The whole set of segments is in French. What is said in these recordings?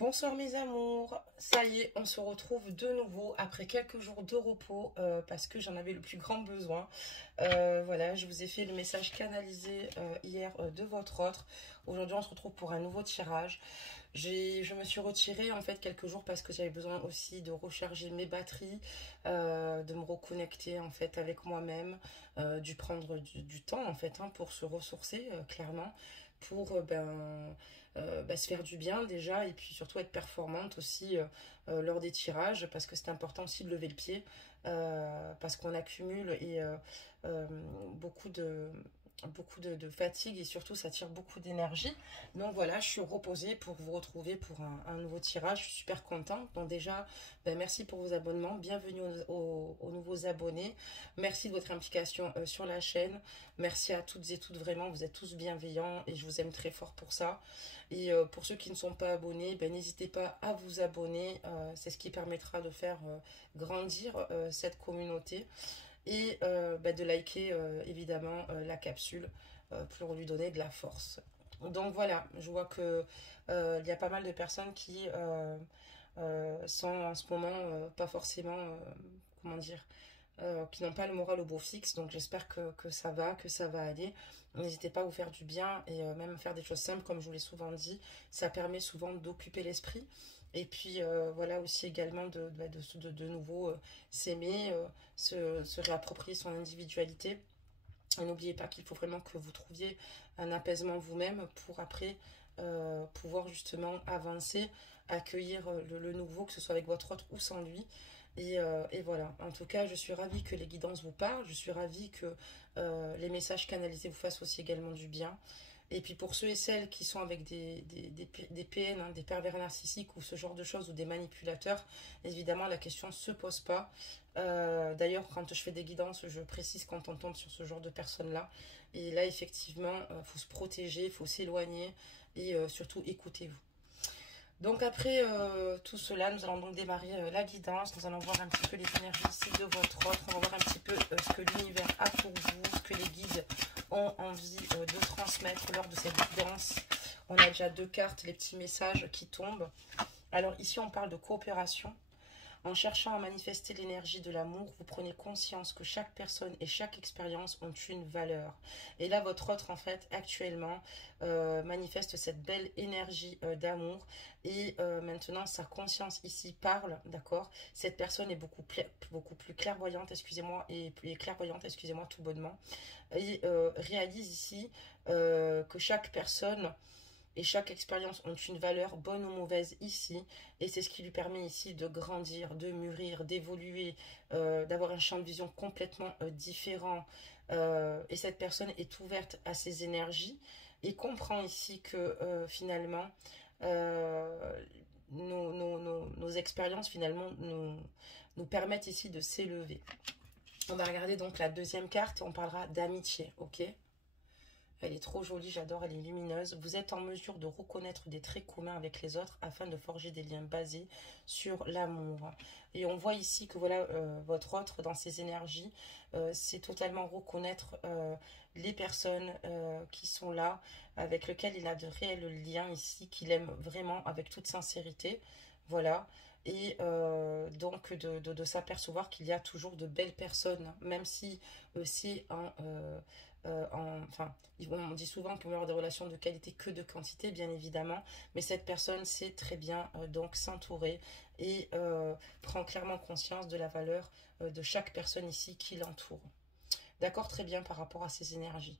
Bonsoir mes amours, ça y est, on se retrouve de nouveau après quelques jours de repos parce que j'en avais le plus grand besoin. Voilà, je vous ai fait le message canalisé hier de votre autre. Aujourd'hui, on se retrouve pour un nouveau tirage. Je me suis retirée en fait quelques jours parce que j'avais besoin aussi de recharger mes batteries, de me reconnecter en fait avec moi-même, du prendre du temps en fait pour se ressourcer clairement, pour se faire du bien déjà et puis surtout être performante aussi lors des tirages parce que c'est important aussi de lever le pied parce qu'on accumule euh, beaucoup de de fatigue et surtout ça tire beaucoup d'énergie. Donc voilà, je suis reposée pour vous retrouver pour un nouveau tirage. Je suis super contente. Donc déjà, merci pour vos abonnements. Bienvenue aux nouveaux abonnés. Merci de votre implication sur la chaîne. Merci à toutes et toutes, vraiment. Vous êtes tous bienveillants et je vous aime très fort pour ça. Et pour ceux qui ne sont pas abonnés, n'hésitez pas à vous abonner. C'est ce qui permettra de faire grandir cette communauté et de liker évidemment la capsule pour lui donner de la force. Donc voilà, je vois que il y a pas mal de personnes qui sont en ce moment pas forcément, comment dire, qui n'ont pas le moral au beau fixe. Donc j'espère que ça va aller. N'hésitez pas à vous faire du bien et même faire des choses simples, comme je vous l'ai souvent dit. Ça permet souvent d'occuper l'esprit. Et puis voilà aussi également de nouveau s'aimer, se réapproprier son individualité. Et n'oubliez pas qu'il faut vraiment que vous trouviez un apaisement vous-même pour après pouvoir justement avancer, accueillir le nouveau, que ce soit avec votre autre ou sans lui. Et voilà, en tout cas, je suis ravie que les guidances vous parlent, je suis ravie que les messages canalisés vous fassent aussi également du bien. Et puis pour ceux et celles qui sont avec des PN, des pervers narcissiques ou ce genre de choses, ou des manipulateurs, évidemment la question ne se pose pas. D'ailleurs, quand je fais des guidances, je précise quand on tombe sur ce genre de personnes-là. Et là, effectivement, il faut se protéger, il faut s'éloigner et surtout écoutez-vous. Donc après tout cela, nous allons donc démarrer la guidance. Nous allons voir un petit peu les énergies ici de votre autre. On va voir un petit peu ce que l'univers a pour vous, ce que les guides ont envie de transmettre lors de cette guidance. On a déjà deux cartes, les petits messages qui tombent. Alors ici, on parle de coopération. En cherchant à manifester l'énergie de l'amour, vous prenez conscience que chaque personne et chaque expérience ont une valeur. Et là, votre autre, en fait, actuellement, manifeste cette belle énergie d'amour. Et maintenant, sa conscience ici parle, d'accord. Cette personne est beaucoup plus clairvoyante, excusez-moi, et clairvoyante, excusez-moi, tout bonnement. Et réalise ici que chaque personne et chaque expérience ont une valeur, bonne ou mauvaise, ici. Et c'est ce qui lui permet ici de grandir, de mûrir, d'évoluer, d'avoir un champ de vision complètement différent. Et cette personne est ouverte à ces énergies et comprend ici que finalement, nos expériences finalement nous permettent ici de s'élever. On va regarder donc la deuxième carte. On parlera d'amitié, ok ? Elle est trop jolie, j'adore, elle est lumineuse. Vous êtes en mesure de reconnaître des traits communs avec les autres afin de forger des liens basés sur l'amour. Et on voit ici que voilà, votre autre, dans ses énergies, c'est totalement reconnaître les personnes qui sont là, avec lesquelles il a de réels liens ici, qu'il aime vraiment avec toute sincérité. Voilà. Et donc de s'apercevoir qu'il y a toujours de belles personnes, même si c'est enfin, on dit souvent qu'on peut avoir des relations de qualité que de quantité, bien évidemment, mais cette personne sait très bien donc s'entourer et prend clairement conscience de la valeur de chaque personne ici qui l'entoure. D'accord, très bien par rapport à ces énergies.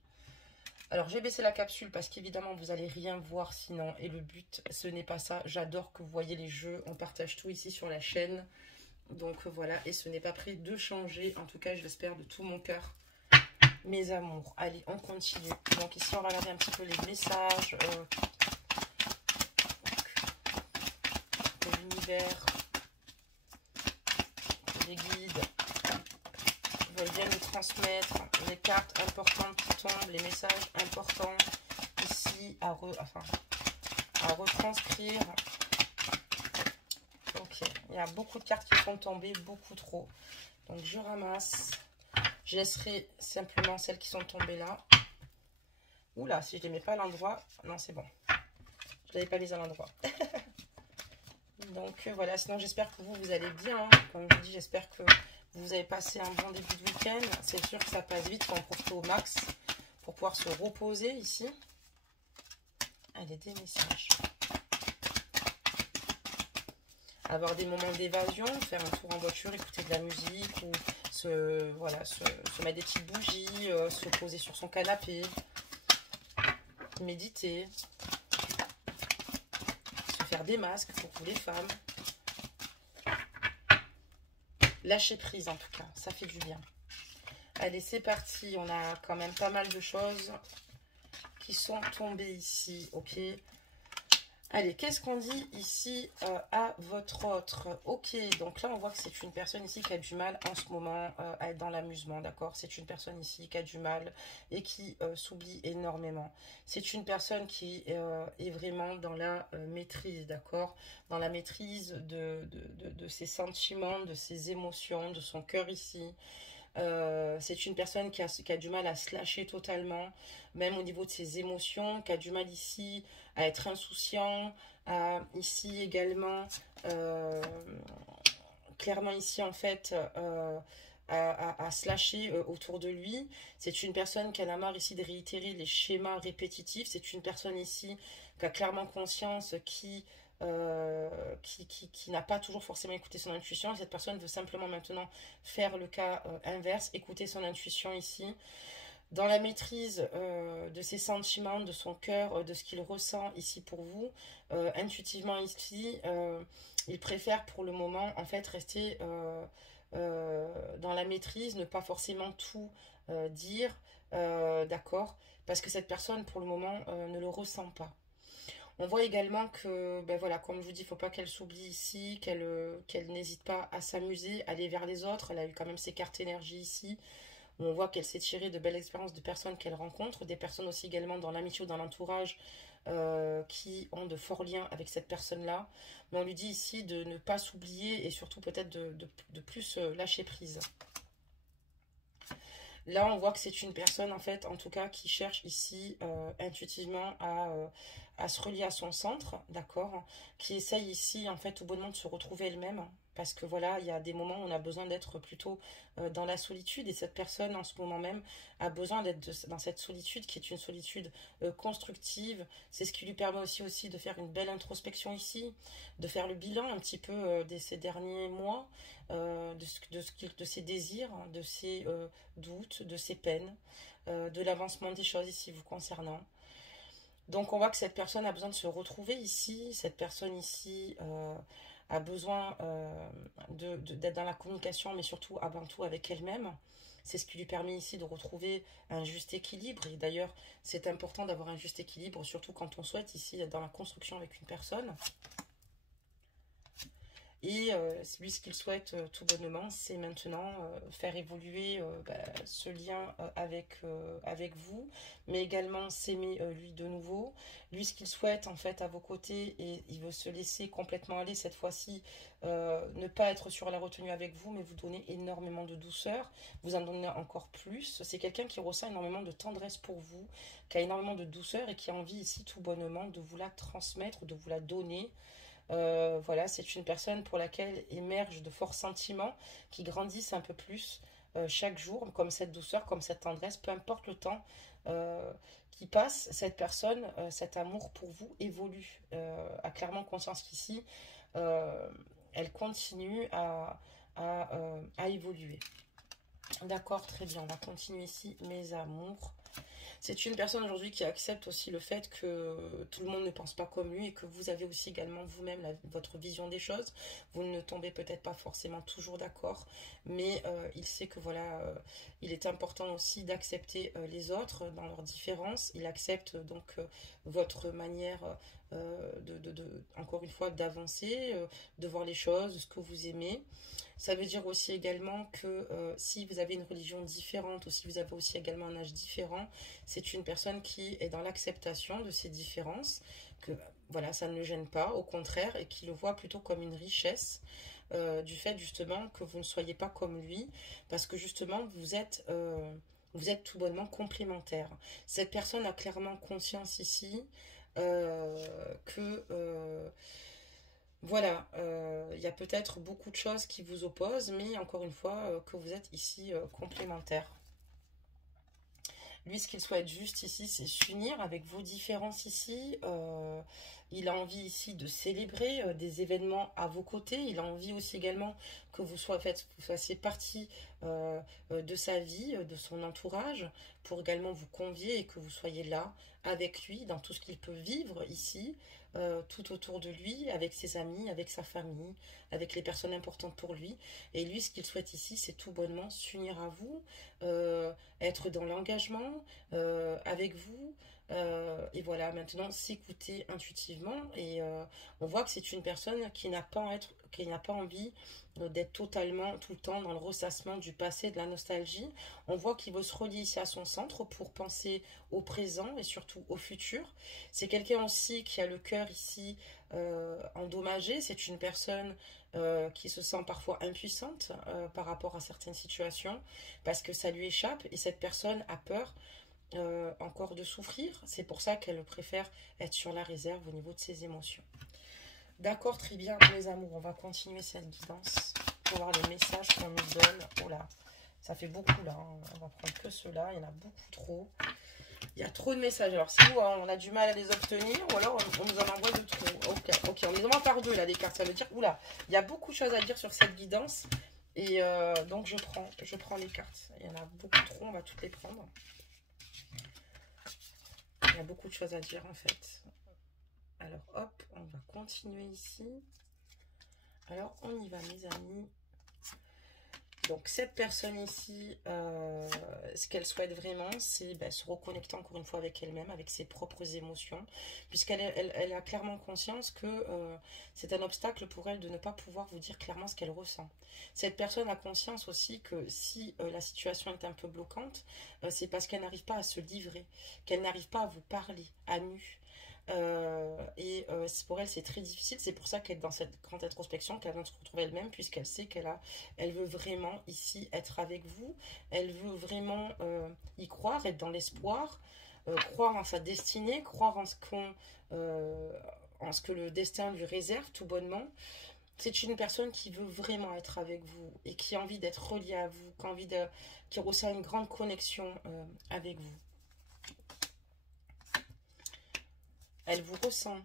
Alors, j'ai baissé la capsule parce qu'évidemment, vous n'allez rien voir sinon. Et le but, ce n'est pas ça. J'adore que vous voyez les jeux. On partage tout ici sur la chaîne. Donc, voilà. Et ce n'est pas prêt de changer. En tout cas, je l'espère de tout mon cœur. Mes amours. Allez, on continue. Donc, ici, on va regarder un petit peu les messages de l'univers, les guides veulent bien nous transmettre, les cartes importantes qui tombent, les messages importants ici à retranscrire. Ok, il y a beaucoup de cartes qui sont tombées, beaucoup trop. Donc je ramasse. Je laisserai simplement celles qui sont tombées là. Oula, si je ne les mets pas à l'endroit. Non, c'est bon. Je ne l'avais pas mis à l'endroit. Donc voilà, sinon j'espère que vous allez bien. Hein. Comme je vous dis, j'espère que vous avez passé un bon début de week-end. C'est sûr que ça passe vite, il faut en profiter au max pour pouvoir se reposer ici. Allez, des messages. Avoir des moments d'évasion, faire un tour en voiture, écouter de la musique ou se mettre des petites bougies, se poser sur son canapé, méditer, se faire des masques pour vous les femmes. Lâcher prise en tout cas, ça fait du bien. Allez, c'est parti, on a quand même pas mal de choses qui sont tombées ici, ok. Allez, qu'est-ce qu'on dit ici à votre autre? Ok, donc là, on voit que c'est une personne ici qui a du mal en ce moment à être dans l'amusement, d'accord? C'est une personne ici qui a du mal et qui s'oublie énormément. C'est une personne qui est vraiment dans la maîtrise, d'accord? Dans la maîtrise de ses sentiments, de ses émotions, de son cœur ici. C'est une personne qui a du mal à se lâcher totalement, même au niveau de ses émotions, qui a du mal ici à être insouciant, ici également, clairement ici en fait, à se lâcher autour de lui. C'est une personne qui en a marre ici de réitérer les schémas répétitifs. C'est une personne ici qui a clairement conscience qui n'a pas toujours forcément écouté son intuition. Cette personne veut simplement maintenant faire le cas inverse, écouter son intuition ici. Dans la maîtrise de ses sentiments, de son cœur, de ce qu'il ressent ici pour vous, intuitivement ici, il préfère pour le moment en fait rester dans la maîtrise, ne pas forcément tout dire, d'accord, parce que cette personne pour le moment ne le ressent pas. On voit également que, ben voilà, comme je vous dis, il ne faut pas qu'elle s'oublie ici, qu'elle n'hésite pas à s'amuser, aller vers les autres. Elle a eu quand même ses cartes énergie ici. On voit qu'elle s'est tirée de belles expériences de personnes qu'elle rencontre, des personnes aussi également dans l'amitié ou dans l'entourage qui ont de forts liens avec cette personne-là. Mais on lui dit ici de ne pas s'oublier et surtout peut-être de plus lâcher prise. Là, on voit que c'est une personne, en fait, en tout cas, qui cherche ici intuitivement à se relier à son centre, d'accord, qui essaye ici, en fait, tout bonnement de se retrouver elle-même, parce que voilà, il y a des moments où on a besoin d'être plutôt dans la solitude, et cette personne, en ce moment même, a besoin d'être dans cette solitude, qui est une solitude constructive. C'est ce qui lui permet aussi de faire une belle introspection ici, de faire le bilan un petit peu de ces derniers mois, de ses désirs, de ses doutes, de ses peines, de l'avancement des choses ici vous concernant. Donc on voit que cette personne a besoin de se retrouver ici, cette personne ici a besoin d'être dans la communication, mais surtout avant tout avec elle-même. C'est ce qui lui permet ici de retrouver un juste équilibre. Et d'ailleurs, c'est important d'avoir un juste équilibre, surtout quand on souhaite ici être dans la construction avec une personne. Et lui, ce qu'il souhaite tout bonnement, c'est maintenant faire évoluer ce lien avec vous, mais également s'aimer lui de nouveau. Lui, ce qu'il souhaite en fait à vos côtés, et il veut se laisser complètement aller cette fois-ci, ne pas être sur la retenue avec vous, mais vous donner énormément de douceur, vous en donner encore plus. C'est quelqu'un qui ressent énormément de tendresse pour vous, qui a énormément de douceur et qui a envie ici tout bonnement de vous la transmettre, de vous la donner. Voilà, c'est une personne pour laquelle émergent de forts sentiments qui grandissent un peu plus chaque jour, comme cette douceur, comme cette tendresse, peu importe le temps qui passe, cette personne, cet amour pour vous évolue, a clairement conscience qu'ici, elle continue à évoluer. D'accord, très bien, on va continuer ici, mes amours. C'est une personne aujourd'hui qui accepte aussi le fait que tout le monde ne pense pas comme lui et que vous avez aussi également vous-même votre vision des choses. Vous ne tombez peut-être pas forcément toujours d'accord, mais il sait que voilà, il est important aussi d'accepter les autres dans leurs différences. Il accepte donc votre manière encore une fois, d'avancer, de voir les choses, ce que vous aimez. Ça veut dire aussi également que si vous avez une religion différente ou si vous avez aussi également un âge différent, c'est une personne qui est dans l'acceptation de ces différences, que voilà, ça ne le gêne pas, au contraire, et qui le voit plutôt comme une richesse du fait justement que vous ne soyez pas comme lui, parce que justement vous êtes tout bonnement complémentaires. Cette personne a clairement conscience ici que Voilà, il y a peut-être beaucoup de choses qui vous opposent, mais encore une fois, que vous êtes ici complémentaires. Lui, ce qu'il souhaite juste ici, c'est s'unir avec vos différences ici. Il a envie ici de célébrer des événements à vos côtés. Il a envie aussi également que vous fassiez partie de sa vie, de son entourage, pour également vous convier et que vous soyez là avec lui dans tout ce qu'il peut vivre ici, tout autour de lui, avec ses amis, avec sa famille, avec les personnes importantes pour lui. Et lui, ce qu'il souhaite ici, c'est tout bonnement s'unir à vous, être dans l'engagement avec vous. Et voilà, maintenant s'écouter intuitivement. Et on voit que c'est une personne qui n'a pas envie d'être totalement tout le temps dans le ressassement du passé, de la nostalgie. On voit qu'il veut se relier ici à son centre pour penser au présent et surtout au futur. C'est quelqu'un aussi qui a le cœur ici endommagé. C'est une personne qui se sent parfois impuissante par rapport à certaines situations parce que ça lui échappe et cette personne a peur encore de souffrir. C'est pour ça qu'elle préfère être sur la réserve au niveau de ses émotions. D'accord, très bien, mes amours. On va continuer cette guidance pour voir les messages qu'on nous donne. Oh là, ça fait beaucoup là. Hein. On va prendre que ceux-là. Il y en a beaucoup trop. Il y a trop de messages. Alors, si nous, on a du mal à les obtenir, ou alors on nous en envoie de trop. Ok, on les envoie par deux là, les cartes. Ça veut dire, oula, il y a beaucoup de choses à dire sur cette guidance. Et donc, je prends les cartes. Il y en a beaucoup trop. On va toutes les prendre. Il y a beaucoup de choses à dire en fait. Alors hop, on va continuer ici. Alors on y va mes amis. Donc cette personne ici, ce qu'elle souhaite vraiment, c'est se reconnecter encore une fois avec elle-même, avec ses propres émotions, puisqu'elle a clairement conscience que c'est un obstacle pour elle de ne pas pouvoir vous dire clairement ce qu'elle ressent. Cette personne a conscience aussi que si la situation est un peu bloquante, c'est parce qu'elle n'arrive pas à se livrer, qu'elle n'arrive pas à vous parler à nu. Pour elle c'est très difficile, c'est pour ça qu'elle est dans cette grande introspection, qu'elle vient de se retrouver elle-même, puisqu'elle sait elle veut vraiment ici être avec vous, elle veut vraiment y croire, être dans l'espoir, croire en sa destinée, croire en ce que le destin lui réserve tout bonnement. C'est une personne qui veut vraiment être avec vous et qui a envie d'être reliée à vous, qui ressent une grande connexion avec vous. Elle vous ressent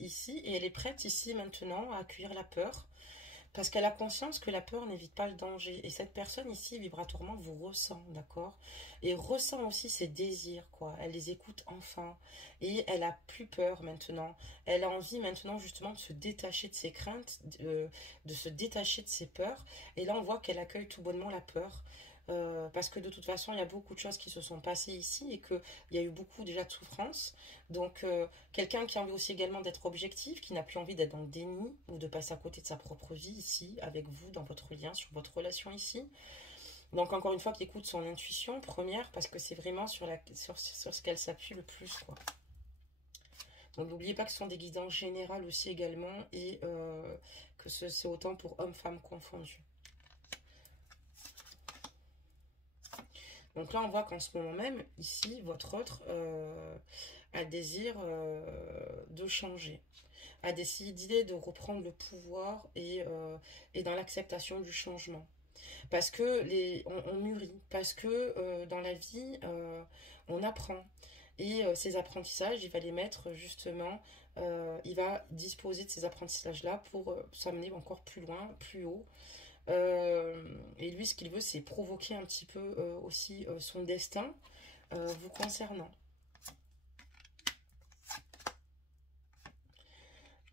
ici et elle est prête ici maintenant à accueillir la peur parce qu'elle a conscience que la peur n'évite pas le danger et cette personne ici vibratoirement vous ressent, d'accord, et ressent aussi ses désirs, quoi. Elle les écoute enfin et elle a plus peur maintenant. Elle a envie maintenant justement de se détacher de ses craintes, de se détacher de ses peurs et là on voit qu'elle accueille tout bonnement la peur. Parce que de toute façon, il y a beaucoup de choses qui se sont passées ici et qu'il y a eu beaucoup déjà de souffrance. Donc, quelqu'un qui a envie aussi également d'être objectif, qui n'a plus envie d'être dans le déni ou de passer à côté de sa propre vie ici, avec vous, dans votre lien, sur votre relation ici. Donc, encore une fois, qui écoute son intuition première, parce que c'est vraiment sur ce qu'elle s'appuie le plus, quoi. Donc, n'oubliez pas que ce sont des guidances générales aussi également et que c'est autant pour hommes-femmes confondus. Donc là, on voit qu'en ce moment même, ici, votre autre a le désir de changer, a décidé de reprendre le pouvoir et dans l'acceptation du changement. Parce que on mûrit, parce que dans la vie, on apprend. Et ces apprentissages, il va les mettre justement, il va disposer de ces apprentissages-là pour s'amener encore plus loin, plus haut. Et lui, ce qu'il veut, c'est provoquer un petit peu aussi son destin vous concernant.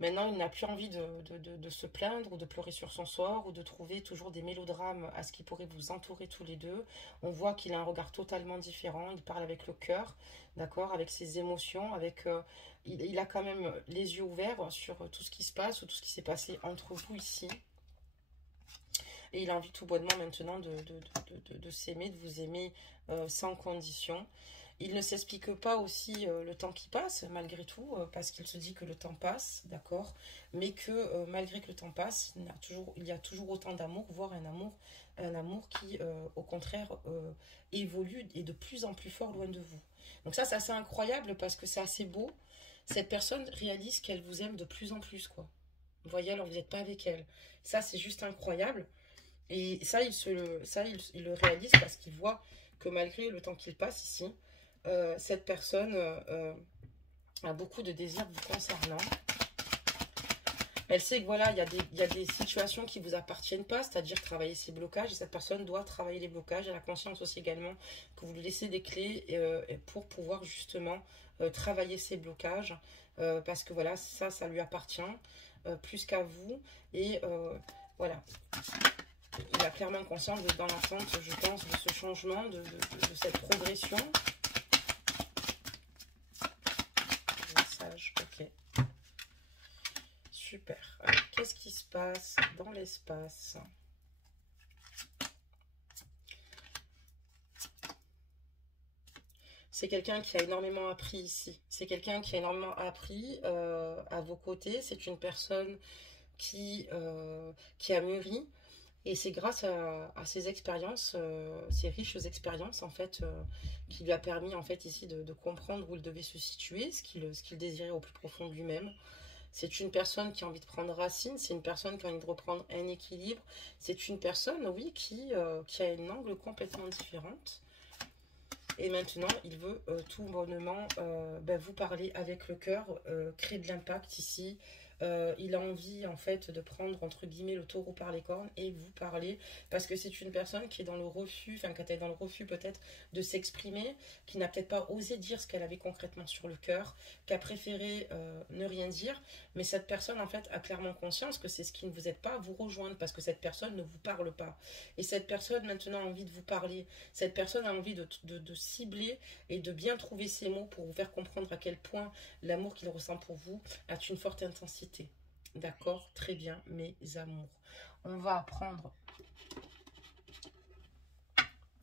Maintenant, il n'a plus envie de se plaindre ou de pleurer sur son sort ou de trouver toujours des mélodrames à ce qui pourrait vous entourer tous les deux. On voit qu'il a un regard totalement différent. Il parle avec le cœur, d'accord, avec ses émotions, il a quand même les yeux ouverts sur tout ce qui se passe ou tout ce qui s'est passé entre vous ici. Et il a envie tout bonnement maintenant de s'aimer, de vous aimer sans condition. Il ne s'explique pas aussi le temps qui passe, malgré tout, parce qu'il se dit que le temps passe, d'accord, mais que malgré que le temps passe, il y a toujours autant d'amour, voire un amour qui, au contraire, évolue et de plus en plus fort loin de vous. Donc ça, c'est assez incroyable parce que c'est assez beau. Cette personne réalise qu'elle vous aime de plus en plus, quoi. Vous voyez, alors vous n'êtes pas avec elle. Ça, c'est juste incroyable. Et ça, il le réalise parce qu'il voit que malgré le temps qu'il passe ici, cette personne a beaucoup de désirs vous concernant. Elle sait que voilà, il y a des situations qui ne vous appartiennent pas, c'est-à-dire travailler ces blocages. Et cette personne doit travailler les blocages. Elle a conscience aussi également que vous lui laissez des clés pour pouvoir justement travailler ces blocages. Parce que voilà, ça lui appartient plus qu'à vous. Et voilà, il a clairement conscience d'être dans l'attente, je pense, de ce changement, de cette progression. Message, ok. Super. Qu'est-ce qui se passe dans l'espace? C'est quelqu'un qui a énormément appris ici. C'est quelqu'un qui a énormément appris à vos côtés. C'est une personne qui a mûri. Et c'est grâce à ces expériences, ces riches expériences, en fait, qui lui a permis, en fait, ici, de comprendre où il devait se situer, ce qu'il désirait au plus profond de lui-même. C'est une personne qui a envie de prendre racine, c'est une personne qui a envie de reprendre un équilibre. C'est une personne, oui, qui a une angle complètement différente. Et maintenant, il veut tout bonnement vous parler avec le cœur, créer de l'impact ici. Il a envie en fait de prendre entre guillemets le taureau par les cornes et vous parler parce que c'est une personne qui est dans le refus, enfin quand elle est dans le refus peut-être de s'exprimer, qui n'a peut-être pas osé dire ce qu'elle avait concrètement sur le cœur, qui a préféré ne rien dire, mais cette personne en fait a clairement conscience que c'est ce qui ne vous aide pas à vous rejoindre parce que cette personne ne vous parle pas. Et cette personne maintenant a envie de vous parler, cette personne a envie de cibler et de bien trouver ses mots pour vous faire comprendre à quel point l'amour qu'il ressent pour vous a une forte intensité. D'accord, très bien, mes amours. On va prendre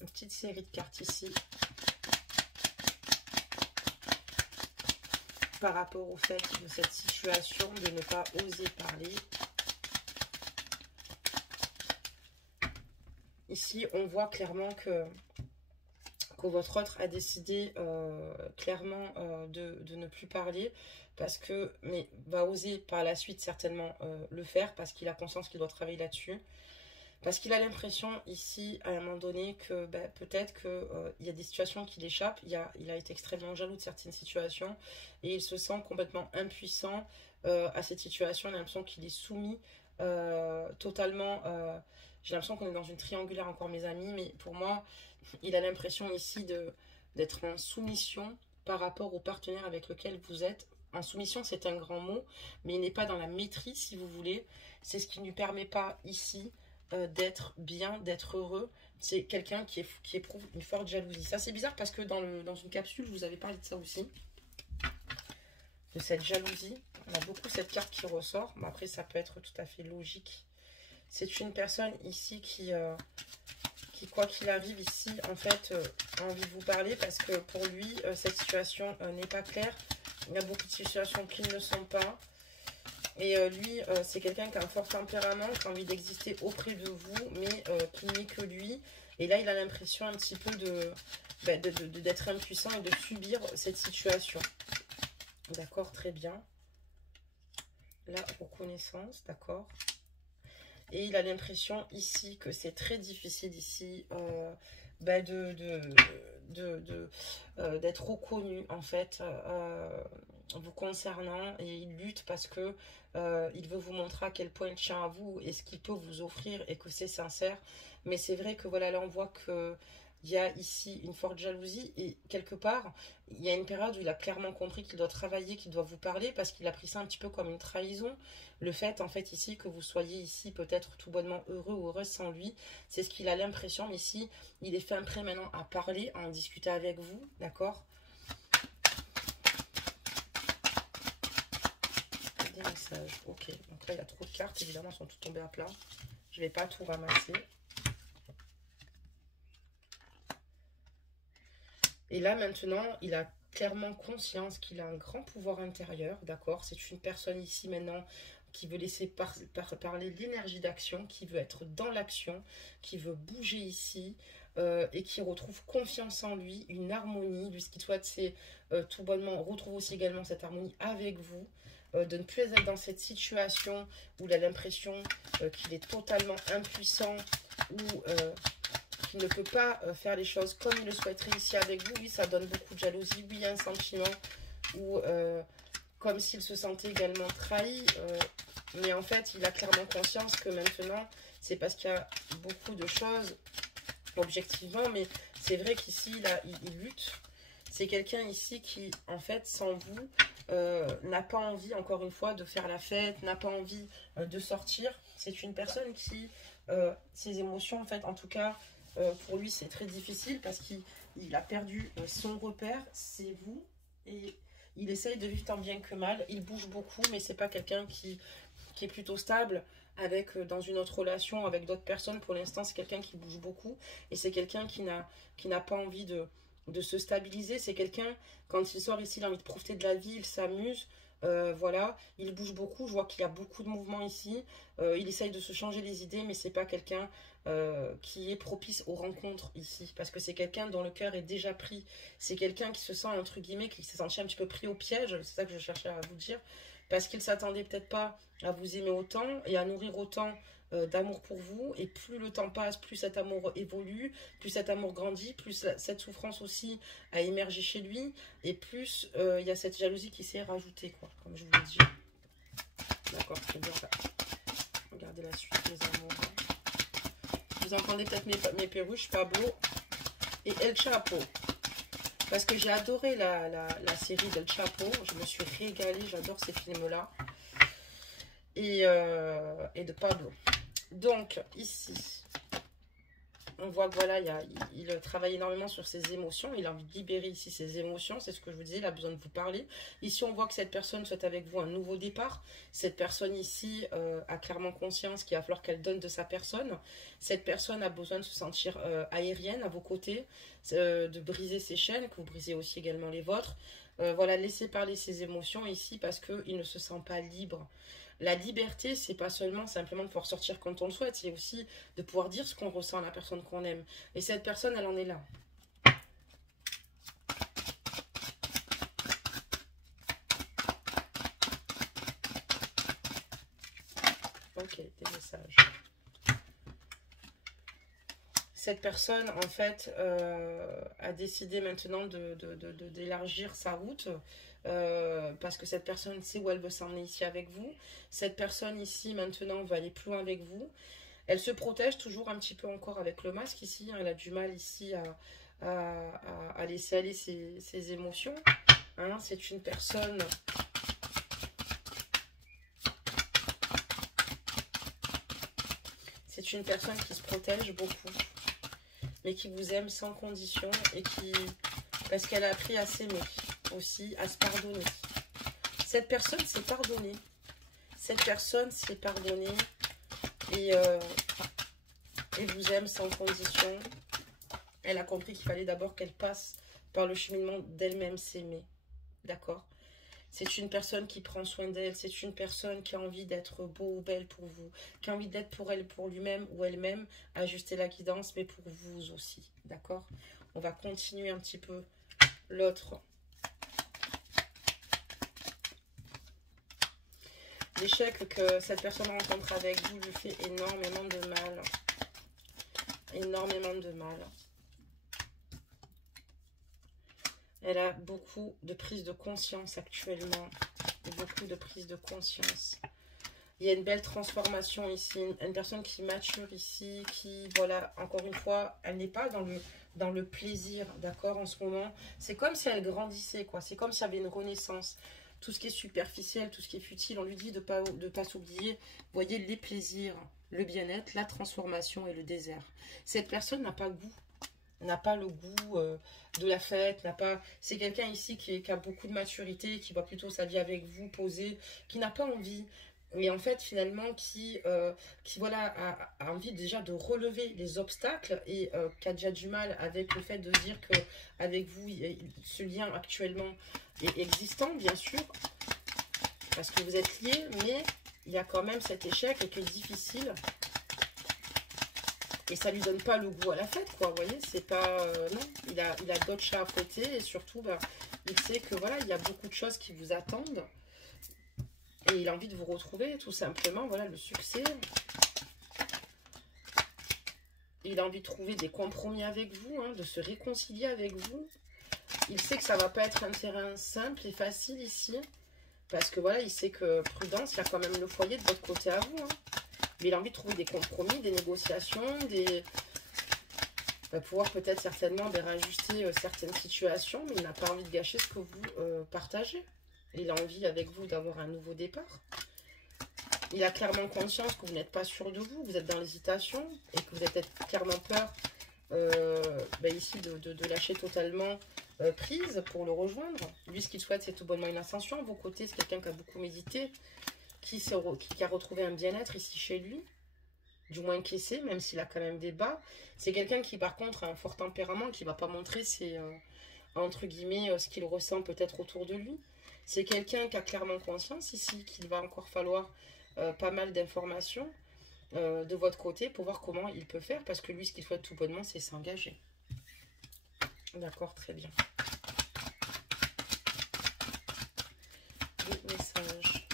une petite série de cartes ici par rapport au fait de cette situation de ne pas oser parler. Ici, on voit clairement que votre autre a décidé clairement de ne plus parler mais va oser par la suite certainement le faire parce qu'il a conscience qu'il doit travailler là-dessus. Parce qu'il a l'impression ici, à un moment donné, que peut-être qu'il y a des situations qui l'échappent. Il a été extrêmement jaloux de certaines situations et il se sent complètement impuissant à cette situation. Il a l'impression qu'il est soumis totalement. J'ai l'impression qu'on est dans une triangulaire encore, mes amis, mais pour moi, il a l'impression ici d'être en soumission par rapport au partenaire avec lequel vous êtes. En soumission, c'est un grand mot, mais il n'est pas dans la maîtrise, si vous voulez. C'est ce qui ne lui permet pas ici d'être bien, d'être heureux. C'est quelqu'un qui éprouve une forte jalousie. Ça, c'est bizarre parce que dans une capsule, je vous avais parlé de ça aussi. De cette jalousie. On a beaucoup cette carte qui ressort. Mais après, ça peut être tout à fait logique. C'est une personne ici qui quoi qu'il arrive ici, en fait, a envie de vous parler parce que pour lui, cette situation n'est pas claire. Il y a beaucoup de situations qui ne le sont pas. Et lui, c'est quelqu'un qui a un fort tempérament, qui a envie d'exister auprès de vous, mais qui n'est que lui. Et là, il a l'impression un petit peu d'être impuissant et de subir cette situation. D'accord, très bien. La reconnaissance, d'accord. Et il a l'impression ici que c'est très difficile ici d'être reconnu en fait vous concernant, et il lutte parce que il veut vous montrer à quel point il tient à vous et ce qu'il peut vous offrir et que c'est sincère. Mais c'est vrai que voilà, là on voit que il y a ici une forte jalousie et quelque part, il y a une période où il a clairement compris qu'il doit travailler, qu'il doit vous parler parce qu'il a pris ça un petit peu comme une trahison. Le fait, en fait, ici, que vous soyez ici peut-être tout bonnement heureux ou heureuse sans lui, c'est ce qu'il a l'impression. Mais ici, il est fin prêt maintenant à parler, à en discuter avec vous, d'accord? Des messages, ok. Donc là, il y a trop de cartes, évidemment, elles sont toutes tombées à plat. Je ne vais pas tout ramasser. Et là, maintenant, il a clairement conscience qu'il a un grand pouvoir intérieur, d'accord? C'est une personne ici, maintenant, qui veut laisser parler l'énergie d'action, qui veut être dans l'action, qui veut bouger ici. et qui retrouve confiance en lui, une harmonie. Lui, ce qu'il souhaite, c'est tout bonnement retrouve aussi également cette harmonie avec vous, de ne plus être dans cette situation où il a l'impression qu'il est totalement impuissant ou qu'il ne peut pas faire les choses comme il le souhaiterait ici avec vous. Oui, ça donne beaucoup de jalousie. Oui, il y a un sentiment où, comme s'il se sentait également trahi, mais en fait, il a clairement conscience que maintenant, c'est parce qu'il y a beaucoup de choses, objectivement, mais c'est vrai qu'ici, il lutte. C'est quelqu'un ici qui, en fait, sans vous, n'a pas envie, encore une fois, de faire la fête, n'a pas envie de sortir. C'est une personne qui, ses émotions, en fait, en tout cas, pour lui, c'est très difficile parce qu'il a perdu son repère, c'est vous, et il essaye de vivre tant bien que mal. Il bouge beaucoup, mais c'est pas quelqu'un qui est plutôt stable avec dans une autre relation avec d'autres personnes. Pour l'instant, c'est quelqu'un qui bouge beaucoup et c'est quelqu'un qui n'a pas envie de se stabiliser. C'est quelqu'un, quand il sort ici, il a envie de profiter de la vie, il s'amuse. Voilà, il bouge beaucoup, je vois qu'il y a beaucoup de mouvements ici, il essaye de se changer les idées, mais c'est pas quelqu'un qui est propice aux rencontres ici, parce que c'est quelqu'un dont le cœur est déjà pris, c'est quelqu'un qui se sent, entre guillemets, qui s'est senti un petit peu pris au piège, c'est ça que je cherchais à vous dire, parce qu'il s'attendait peut-être pas à vous aimer autant et à nourrir autant d'amour pour vous, et plus le temps passe, plus cet amour évolue, plus cet amour grandit, plus cette souffrance aussi a émergé chez lui, et plus il y a cette jalousie qui s'est rajoutée, quoi, comme je vous l'ai dit. D'accord, très bien. Regardez la suite, les amours. Vous entendez peut-être mes perruches, Pablo et El Chapo. Parce que j'ai adoré la série d'El Chapo, je me suis régalée, j'adore ces films-là. Et de Pablo. Donc, ici, on voit que voilà, il travaille énormément sur ses émotions. Il a envie de libérer ici ses émotions. C'est ce que je vous disais, il a besoin de vous parler. Ici, on voit que cette personne souhaite avec vous un nouveau départ. Cette personne ici a clairement conscience qu'il va falloir qu'elle donne de sa personne. Cette personne a besoin de se sentir aérienne à vos côtés, de briser ses chaînes, que vous brisez aussi également les vôtres. Voilà, laissez parler ses émotions ici parce qu'il ne se sent pas libre. La liberté, c'est pas seulement simplement de pouvoir sortir quand on le souhaite, c'est aussi de pouvoir dire ce qu'on ressent à la personne qu'on aime. Et cette personne, elle en est là. Ok, des messages. Cette personne, en fait, a décidé maintenant d'élargir sa route. Parce que cette personne sait où elle veut s'emmener ici avec vous. Cette personne ici maintenant va aller plus loin avec vous. Elle se protège toujours un petit peu encore avec le masque ici, hein. Elle a du mal ici à laisser aller ses émotions, hein. C'est une personne qui se protège beaucoup, mais qui vous aime sans condition et qui, parce qu'elle a appris à s'aimer aussi, à se pardonner. Cette personne s'est pardonnée. Cette personne s'est pardonnée et vous aime sans condition. Elle a compris qu'il fallait d'abord qu'elle passe par le cheminement d'elle-même s'aimer. D'accord? C'est une personne qui prend soin d'elle. C'est une personne qui a envie d'être beau ou belle pour vous. Qui a envie d'être pour elle, pour lui-même ou elle-même. Ajuster la guidance, mais pour vous aussi. D'accord? On va continuer un petit peu l'autre. L'échec que cette personne rencontre avec vous lui fait énormément de mal. Énormément de mal. Elle a beaucoup de prise de conscience actuellement. Beaucoup de prise de conscience. Il y a une belle transformation ici. Une personne qui mature ici, qui, voilà, encore une fois, elle n'est pas dans le plaisir, d'accord, en ce moment. C'est comme si elle grandissait, quoi. C'est comme s'il y avait une renaissance. Tout ce qui est superficiel, tout ce qui est futile, on lui dit de pas s'oublier. Vous voyez, les plaisirs, le bien-être, la transformation et le désert. Cette personne n'a pas goût, n'a pas le goût de la fête, n'a pas. C'est quelqu'un ici qui a beaucoup de maturité, qui voit plutôt sa vie avec vous, posée, qui n'a pas envie. Mais en fait, finalement, qui voilà, a envie déjà de relever les obstacles et qui a déjà du mal avec le fait de dire qu'avec vous, ce lien actuellement est existant, bien sûr, parce que vous êtes liés, mais il y a quand même cet échec et qui est difficile. Et ça lui donne pas le goût à la fête, quoi. Vous voyez, c'est pas... non, il a d'autres chats à fouetter. Et surtout, ben, il sait que, voilà, il y a beaucoup de choses qui vous attendent. Et il a envie de vous retrouver, tout simplement. Voilà, le succès. Il a envie de trouver des compromis avec vous, hein, de se réconcilier avec vous. Il sait que ça va pas être un terrain simple et facile ici. Parce que, voilà, il sait que prudence, il y a quand même le foyer de votre côté à vous, hein. Mais il a envie de trouver des compromis, des négociations, des... va pouvoir peut-être certainement réajuster certaines situations, mais il n'a pas envie de gâcher ce que vous partagez. Il a envie avec vous d'avoir un nouveau départ. Il a clairement conscience que vous n'êtes pas sûr de vous, vous êtes dans l'hésitation et que vous avez clairement peur ici de lâcher totalement prise pour le rejoindre. Lui, ce qu'il souhaite, c'est tout bonnement une ascension. À vos côtés, c'est quelqu'un qui a beaucoup médité, qui a retrouvé un bien-être ici chez lui, du moins qui essaie, même s'il a quand même des bas. C'est quelqu'un qui, par contre, a un fort tempérament, qui ne va pas montrer ses, entre guillemets, ce qu'il ressent peut-être autour de lui. C'est quelqu'un qui a clairement conscience ici qu'il va encore falloir pas mal d'informations de votre côté pour voir comment il peut faire, parce que lui, ce qu'il souhaite tout bonnement, c'est s'engager. D'accord, très bien. Des messages.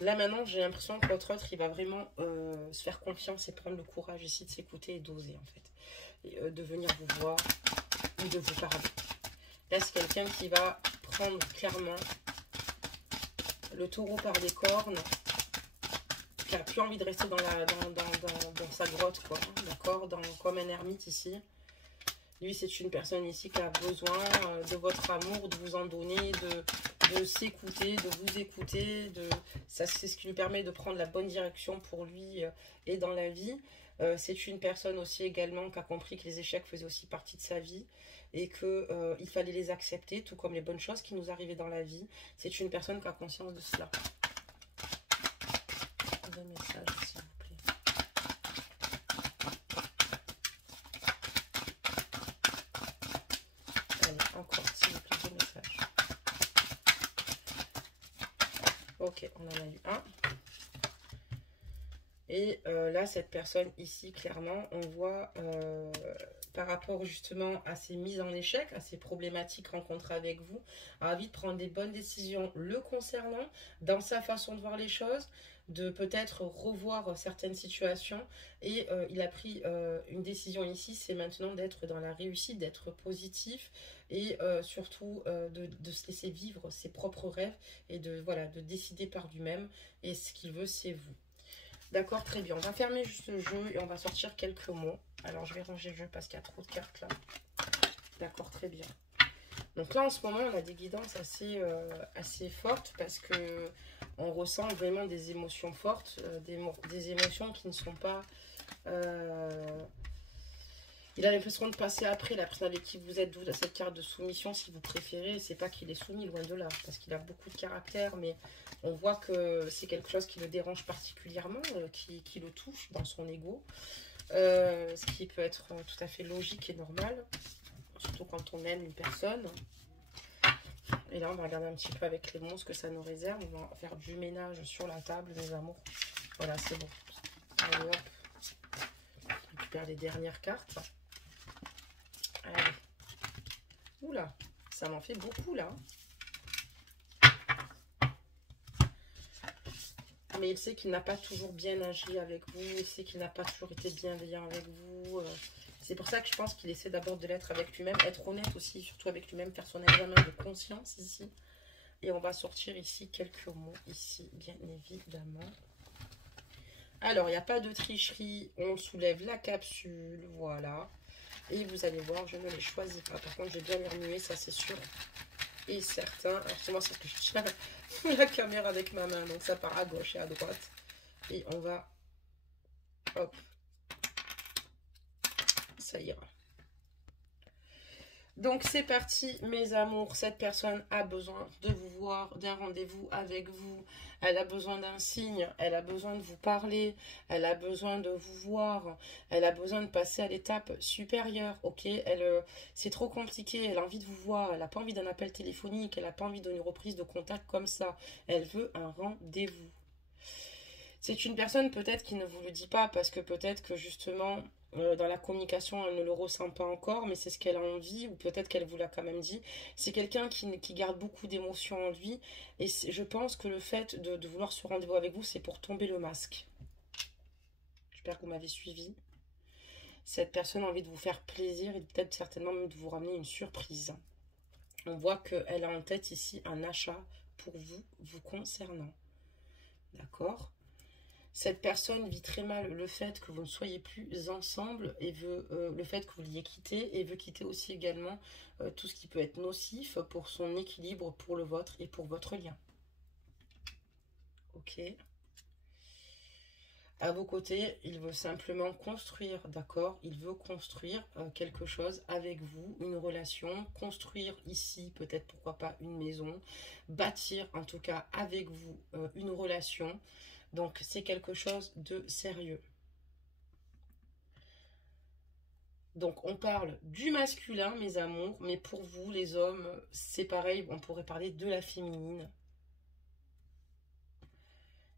Là, maintenant, j'ai l'impression que votre autre, il va vraiment se faire confiance et prendre le courage ici de s'écouter et d'oser, en fait. Et, de venir vous voir ou de vous parler. Là, c'est quelqu'un qui va prendre clairement le taureau par les cornes, qui a plus envie de rester dans sa grotte, quoi. D'accord, comme un ermite ici. Lui, c'est une personne ici qui a besoin de votre amour, de vous en donner, de s'écouter, de vous écouter. C'est ce qui lui permet de prendre la bonne direction pour lui et dans la vie. C'est une personne aussi également qui a compris que les échecs faisaient aussi partie de sa vie et qu'il fallait les accepter, tout comme les bonnes choses qui nous arrivaient dans la vie. C'est une personne qui a conscience de cela. Deux messages, s'il vous plaît. Allez, encore, s'il vous plaît, deux messages. Ok, on en a eu un. Et là, cette personne ici, clairement, on voit par rapport justement à ces mises en échec, à ces problématiques rencontrées avec vous, a envie de prendre des bonnes décisions le concernant, dans sa façon de voir les choses, de peut-être revoir certaines situations. Et il a pris une décision ici, c'est maintenant d'être dans la réussite, d'être positif et surtout de se laisser vivre ses propres rêves et de décider par lui-même. Et ce qu'il veut, c'est vous. D'accord, très bien. On va fermer juste le jeu et on va sortir quelques mots. Alors, je vais ranger le jeu parce qu'il y a trop de cartes là. D'accord, très bien. Donc là, en ce moment, on a des guidances assez fortes parce que on ressent vraiment des émotions fortes, des émotions qui ne sont pas... Il a l'impression de passer après la personne avec qui vous êtes, d'où cette carte de soumission, si vous préférez. C'est pas qu'il est soumis, loin de là, parce qu'il a beaucoup de caractère, mais on voit que c'est quelque chose qui le dérange particulièrement, qui le touche dans son ego. Ce qui peut être tout à fait logique et normal, surtout quand on aime une personne. Et là, on va regarder un petit peu avec les mots ce que ça nous réserve. On va faire du ménage sur la table, mes amours. Voilà, c'est bon. Allez, hop. On récupère les dernières cartes. Allez. Oula, ça m'en fait beaucoup, là. Mais il sait qu'il n'a pas toujours bien agi avec vous. Il sait qu'il n'a pas toujours été bienveillant avec vous. C'est pour ça que je pense qu'il essaie d'abord de l'être avec lui-même. Être honnête aussi, surtout avec lui-même. Faire son examen de conscience ici. Et on va sortir ici quelques mots. Ici, bien évidemment. Alors, il n'y a pas de tricherie. On soulève la capsule. Voilà. Et vous allez voir, je ne les choisis pas. Par contre, je vais bien les remuer, ça c'est sûr et certain. Alors, c'est moi, c'est que je tiens la caméra avec ma main. Donc, ça part à gauche et à droite. Et on va... Hop. Ça ira. Donc c'est parti mes amours, cette personne a besoin de vous voir, d'un rendez-vous avec vous, elle a besoin d'un signe, elle a besoin de vous parler, elle a besoin de vous voir, elle a besoin de passer à l'étape supérieure, ok, c'est trop compliqué, elle a envie de vous voir, elle n'a pas envie d'un appel téléphonique, elle n'a pas envie d'une reprise de contact comme ça, elle veut un rendez-vous. C'est une personne peut-être qui ne vous le dit pas parce que peut-être que justement dans la communication elle ne le ressent pas encore mais c'est ce qu'elle a envie ou peut-être qu'elle vous l'a quand même dit. C'est quelqu'un qui garde beaucoup d'émotions en lui et je pense que le fait de vouloir ce rendez-vous avec vous c'est pour tomber le masque. J'espère que vous m'avez suivi. Cette personne a envie de vous faire plaisir et peut-être certainement même de vous ramener une surprise. On voit qu'elle a en tête ici un achat pour vous, vous concernant. D'accord ? Cette personne vit très mal le fait que vous ne soyez plus ensemble et veut le fait que vous l'ayez quitté et veut quitter aussi également tout ce qui peut être nocif pour son équilibre, pour le vôtre et pour votre lien. Ok. À vos côtés, il veut simplement construire, d'accord? Il veut construire quelque chose avec vous, une relation, construire ici, peut-être pourquoi pas une maison, bâtir en tout cas avec vous une relation. Donc c'est quelque chose de sérieux. Donc on parle du masculin, mes amours, mais pour vous les hommes, c'est pareil, on pourrait parler de la féminine.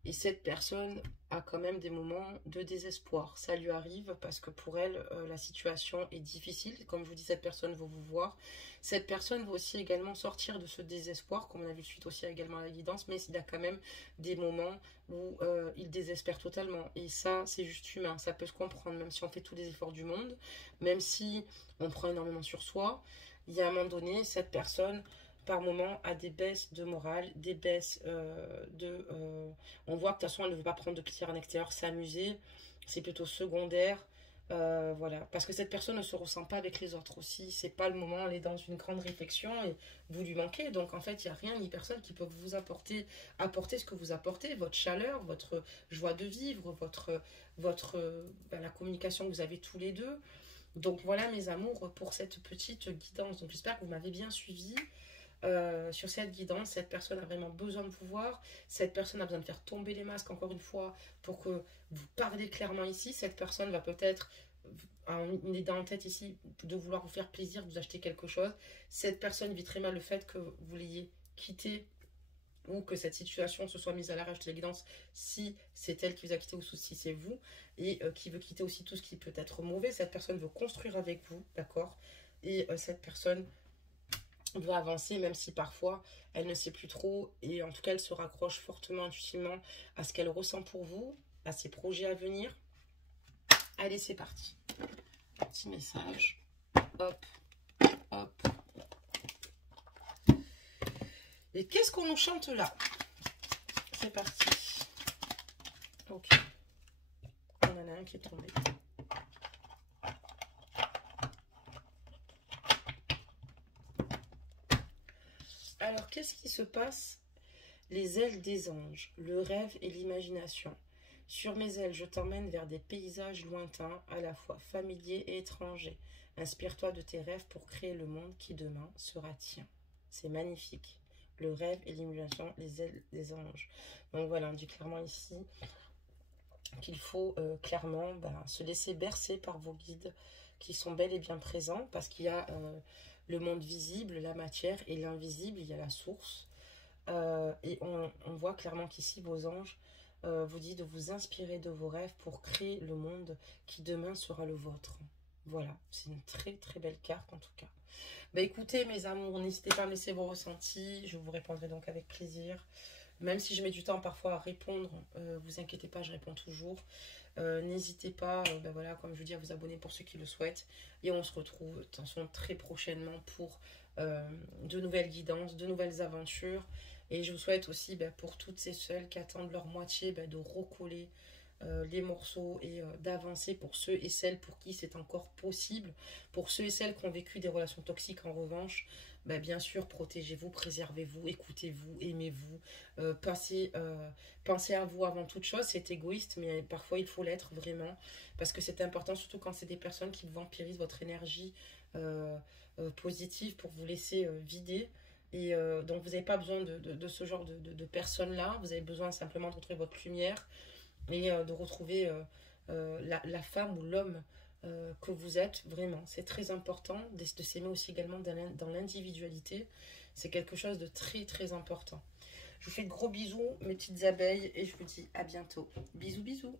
Et cette personne a quand même des moments de désespoir. Ça lui arrive parce que pour elle, la situation est difficile. Comme je vous dis, cette personne veut vous voir. Cette personne va aussi également sortir de ce désespoir, comme on a vu suite aussi également à la guidance. Mais il y a quand même des moments où il désespère totalement. Et ça, c'est juste humain. Ça peut se comprendre, même si on fait tous les efforts du monde. Même si on prend énormément sur soi. Il y a un moment donné, cette personne par moment à des baisses de morale, des baisses on voit que de toute façon elle ne veut pas prendre de plaisir en extérieur, s'amuser, c'est plutôt secondaire, voilà, parce que cette personne ne se ressent pas avec les autres aussi, c'est pas le moment, elle est dans une grande réflexion et vous lui manquez, donc en fait il n'y a rien ni personne qui peut vous apporter ce que vous apportez, votre chaleur, votre joie de vivre, la communication que vous avez tous les deux. Donc voilà mes amours pour cette petite guidance, donc j'espère que vous m'avez bien suivi. Sur cette guidance, cette personne a vraiment besoin de vous voir, cette personne a besoin de faire tomber les masques encore une fois pour que vous parlez clairement ici. Cette personne va peut-être une idée en tête ici de vouloir vous faire plaisir, vous acheter quelque chose. Cette personne vit très mal le fait que vous l'ayez quitté ou que cette situation se soit mise à l'arrêt de la guidance si c'est elle qui vous a quitté ou si c'est vous, et qui veut quitter aussi tout ce qui peut être mauvais. Cette personne veut construire avec vous, d'accord, et cette personne doit avancer, même si parfois elle ne sait plus trop, et en tout cas elle se raccroche fortement intuitivement à ce qu'elle ressent pour vous, à ses projets à venir. Allez, c'est parti. Petit message. Hop, hop. Et qu'est-ce qu'on nous chante là? C'est parti. Ok. On en a un qui est tombé. Alors, qu'est-ce qui se passe? Les ailes des anges, le rêve et l'imagination. Sur mes ailes, je t'emmène vers des paysages lointains, à la fois familiers et étrangers. Inspire-toi de tes rêves pour créer le monde qui demain sera tien. C'est magnifique. Le rêve et l'imagination, les ailes des anges. Donc voilà, on dit clairement ici qu'il faut clairement se laisser bercer par vos guides qui sont bel et bien présents, parce qu'il y a le monde visible, la matière, et l'invisible, il y a la source. Et on voit clairement qu'ici, vos anges vous disent de vous inspirer de vos rêves pour créer le monde qui demain sera le vôtre. Voilà, c'est une très très belle carte en tout cas. Bah écoutez mes amours, n'hésitez pas à me laisser vos ressentis, je vous répondrai donc avec plaisir. Même si je mets du temps parfois à répondre, vous inquiétez pas, je réponds toujours. N'hésitez pas, voilà, comme je vous dis, à vous abonner pour ceux qui le souhaitent. Et on se retrouve, attention, très prochainement pour de nouvelles guidances, de nouvelles aventures. Et je vous souhaite aussi, pour toutes ces seules qui attendent leur moitié, de recoller les morceaux et d'avancer pour ceux et celles pour qui c'est encore possible. Pour ceux et celles qui ont vécu des relations toxiques, en revanche, bah, bien sûr, protégez-vous, préservez-vous, écoutez-vous, aimez-vous, pensez à vous avant toute chose. C'est égoïste, mais parfois il faut l'être vraiment, parce que c'est important, surtout quand c'est des personnes qui vampirisent votre énergie positive pour vous laisser vider. Et donc vous n'avez pas besoin de ce genre de personnes-là, vous avez besoin simplement de retrouver votre lumière et de retrouver la femme ou l'homme que vous êtes, vraiment. C'est très important de s'aimer aussi également dans l'individualité. C'est quelque chose de très très important. Je vous fais de gros bisous, mes petites abeilles, et je vous dis à bientôt. Bisous, bisous.